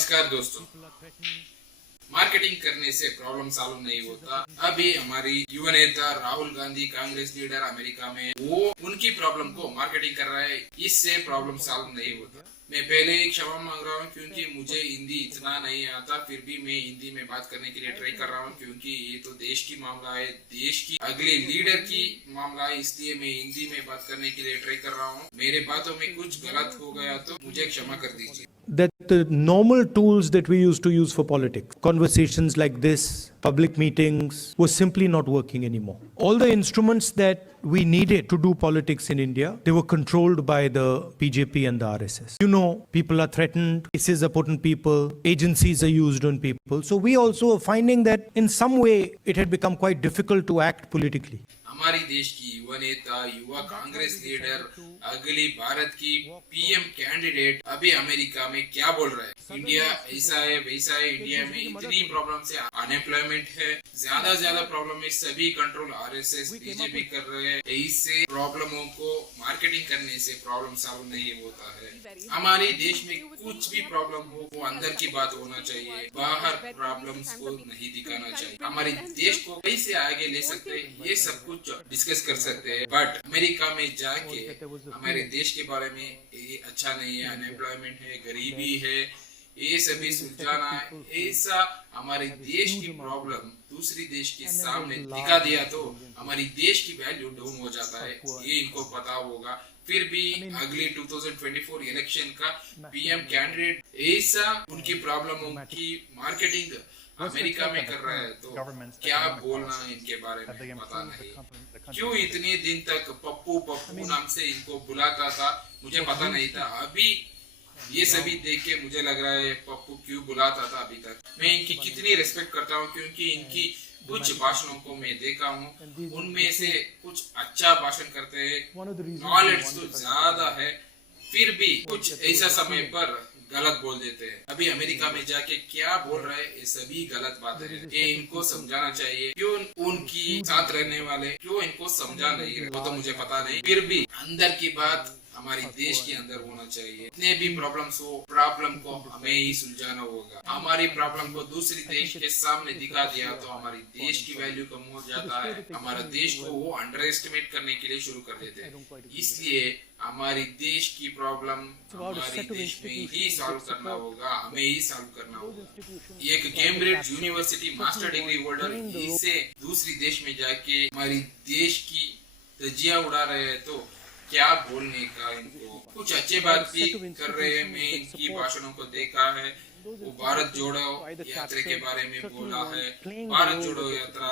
नमस्कार दोस्तों। मार्केटिंग करने से प्रॉब्लम सॉल्व नहीं होता। अभी हमारी युवा नेता राहुल गांधी, कांग्रेस लीडर अमेरिका में, वो उनकी प्रॉब्लम को मार्केटिंग कर रहा है, इससे प्रॉब्लम सॉल्व नहीं होता। मैं पहले ही क्षमा मांग रहा हूँ क्योंकि मुझे हिंदी इतना नहीं आता, फिर भी मैं हिंदी में बात करने के लिए ट्राई कर रहा हूँ क्योंकि ये तो देश की मामला है, देश की अगले लीडर की मामला है, इसलिए मैं हिंदी में बात करने के लिए ट्राई कर रहा हूँ। मेरे बातों में कुछ गलत हो गया तो मुझे क्षमा कर दीजिए। That the normal tools that we used to use for politics, conversations like this, public meetings, were simply not working anymore. All the instruments that we needed to do politics in India, they were controlled by the BJP and the RSS. You know, people are threatened, cases are put on people, agencies are used on people. So we also are finding that in some way it had become quite difficult to act politically. हमारी देश की युवा नेता, युवा Congress leader, अगली भारत की PM candidate अभी America में क्या बोल रहे हैं? इंडिया ऐसा है वैसा है, इंडिया में इतनी प्रॉब्लम से अनएम्प्लॉयमेंट है, ज्यादा प्रॉब्लम है, सभी कंट्रोल आरएसएस बीजेपी कर रहे हैं। इससे प्रॉब्लमों को मार्केटिंग करने से प्रॉब्लम सॉल्व नहीं होता है। हमारे देश में कुछ भी प्रॉब्लम हो वो अंदर की बात होना चाहिए, बाहर प्रॉब्लम्स को नहीं दिखाना चाहिए। हमारे देश को कैसे आगे ले सकते हैं ये सब कुछ डिस्कस कर सकते हैं, बट अमेरिका में जाके हमारे देश के बारे में ये अच्छा नहीं है, अनएम्प्लॉयमेंट है, गरीबी है, ये सभी सुलझाना है। ऐसा हमारे देश की प्रॉब्लम दूसरी देश के सामने दिखा दिया तो हमारी देश की वैल्यू डाउन हो जाता है, ये इनको पता होगा। फिर भी अगले 2024 इलेक्शन का पीएम कैंडिडेट ऐसा उनकी प्रॉब्लमों की मार्केटिंग अमेरिका में कर रहा है तो क्या बोलना इनके बारे में पता नहीं। क्यों इतने दिन तक पप्पू पप्पू नाम से इनको बुलाता था, मुझे पता नहीं था। अभी ये सभी देख के मुझे लग रहा है पप्पू क्यों बुलाता था अभी तक। मैं इनकी कितनी रिस्पेक्ट करता हूँ क्योंकि इनकी कुछ भाषणों को मैं देखा हूँ, उनमें से कुछ अच्छा भाषण करते हैं, नॉलेज तो ज्यादा है, फिर भी कुछ ऐसा समय पर गलत बोल देते हैं। अभी अमेरिका में जाके क्या बोल रहे हैं ये सभी गलत बातें हैं, ये इनको समझाना चाहिए। क्यों उनकी साथ रहने वाले क्यों इनको समझा नहीं रहे वो तो मुझे पता नहीं, फिर भी अंदर की बात हमारे देश के अंदर होना चाहिए। जितने भी प्रॉब्लम्स हो, प्रॉब्लम को हमें ही सुलझाना होगा। हमारी प्रॉब्लम को दूसरी देश के सामने दिखा दिया तो हमारी देश की वैल्यू कम हो जाता है, हमारा देश को वो अंडर एस्टिमेट करने के लिए शुरू कर देते हैं। इसलिए हमारी देश की प्रॉब्लम हमारे देश में ही सॉल्व करना होगा, हमें ही सॉल्व करना होगा। एक Cambridge university master degree holder इससे दूसरी देश में जाके हमारी देश की धज्जियां उड़ा रहे हैं तो क्या बोलने का इनको। कुछ अच्छे बात भी कर रहे हैं, मैं इनकी भाषणों को देखा है। वो भारत जोड़ो यात्रा के बारे में बोला है, भारत जोड़ो यात्रा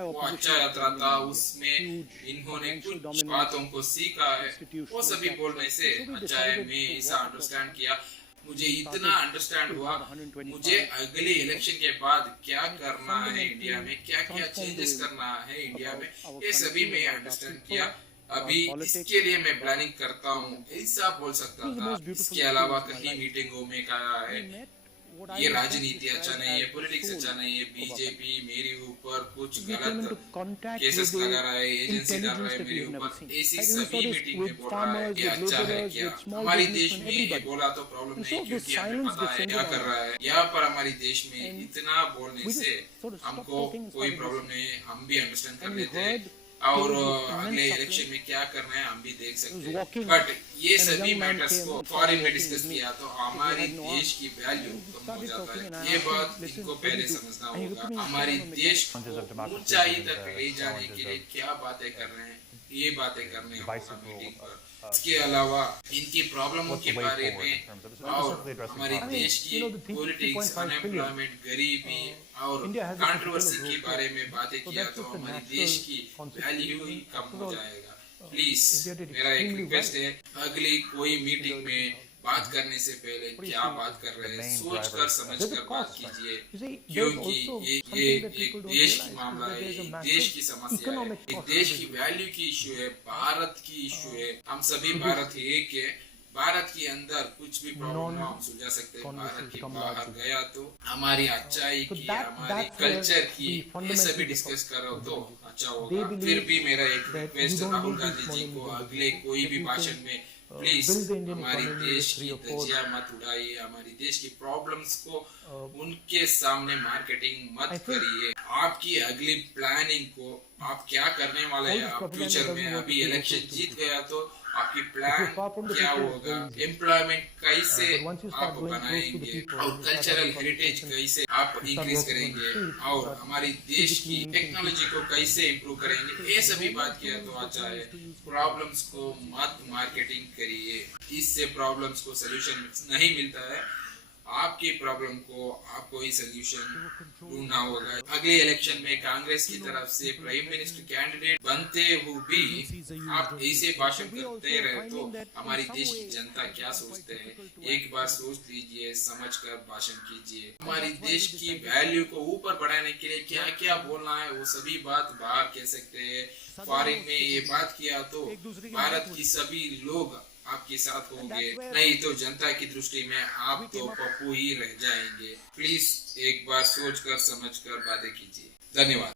वो अच्छा यात्रा था, उसमें इन्होंने कुछ बातों को सीखा है, वो सभी बोलने से अच्छा है। मैं ऐसा अंडरस्टैंड किया, मुझे इतना अंडरस्टैंड हुआ, मुझे अगले इलेक्शन के बाद क्या करना है इंडिया में, क्या क्या चेंजेस करना है इंडिया में, ये सभी मैं अंडरस्टैंड किया। अभी इसके लिए मैं प्लानिंग करता हूँ, ऐसा बोल सकता था। इसके अलावा कहीं मीटिंगों में कहा है ये राजनीति अच्छा नहीं है, पॉलिटिक्स अच्छा नहीं है, बीजेपी मेरे ऊपर कुछ गलत केसेस लगा रहा है, एजेंसी डाल रहा है मेरे ऊपर, ऐसी सभी मीटिंग में बोल रहा है ये अच्छा है क्या? हमारे देश में ये बोला तो प्रॉब्लम नहीं क्योंकि हमें पता है क्या कर रहा है। यहाँ पर हमारे देश में इतना बोलने से हमको कोई प्रॉब्लम नहीं है, हम भी अंडरस्टैंड कर लेते हैं और अगले इलेक्शन में क्या करना है हम भी देख सकते हैं। बट ये सभी मैटर्स को फॉरेन में डिस्कस किया तो हमारे देश की वैल्यू कम हो जाता है। ये बात इनको पहले समझना होगा। हमारे देश को ऊंचाई तक ले जाने के लिए क्या बातें कर रहे हैं, ये बातें करने होगा मीटिंग पर। इसके अलावा इनकी प्रॉब्लमों के बारे में और हमारे देश की पॉलिटिक्स, अनएम्प्लॉयमेंट, गरीबी और कंट्रोवर्सी के बारे में बातें किया तो हमारे देश की वैल्यू ही कम हो जाएगा। प्लीज मेरा एक रिक्वेस्ट है, अगली कोई मीटिंग में बात करने से पहले क्या बात कर रहे हैं सोच कर समझ कर बात कीजिए, क्योंकि ये एक देश की मामला है, एक देश की समस्या है, एक देश की वैल्यू की इश्यू है, भारत की इश्यू है। हम सभी भारत एक है, भारत के अंदर कुछ भी प्रॉब्लम हम सुलझा सकते हैं, भारत के बाहर गया तो हमारी अच्छाई की, हमारी कल्चर की ये सभी डिस्कस करो तो अच्छा होगा। फिर भी मेरा एक रिक्वेस्ट राहुल गांधी जी को अगले कोई भी भाषण में प्लीज build the Indian हमारी economy देश with की 3 or 4 धज्जियां मत उड़ाइए, हमारी देश की प्रॉब्लम्स को उनके सामने मार्केटिंग मत करिए। आपकी अगली प्लानिंग को आप क्या करने वाले हैं आप फ्यूचर में, अभी इलेक्शन जीत गया तो आपकी प्लान क्या होगा, एम्प्लॉयमेंट कैसे आप बनाएंगे और कल्चरल हेरिटेज कैसे आप इंक्रीज करेंगे और हमारी देश की टेक्नोलॉजी को कैसे इम्प्रूव करेंगे, ये सभी बात किया तो अच्छा है। प्रॉब्लम्स को मत मार्केटिंग करिए, इससे प्रॉब्लम्स को सोल्यूशन नहीं मिलता है। आपकी प्रॉब्लम को आपको ही सोल्यूशन ढूंढना होगा। अगले इलेक्शन में कांग्रेस की तरफ से प्राइम मिनिस्टर कैंडिडेट बनते हुए भी आप ऐसे भाषण करते रहे तो हमारी देश की जनता क्या सोचते हैं, एक बार सोच लीजिए, समझकर भाषण कीजिए। हमारी देश की वैल्यू को ऊपर बढ़ाने के लिए क्या क्या बोलना है वो सभी बात बाहर कह सकते हैं। फॉरेन में ये बात किया तो भारत की सभी लोग आपके साथ होंगे, नहीं तो जनता की दृष्टि में आप तो पप्पू ही रह जाएंगे। प्लीज एक बार सोचकर समझकर बातें कीजिए। धन्यवाद।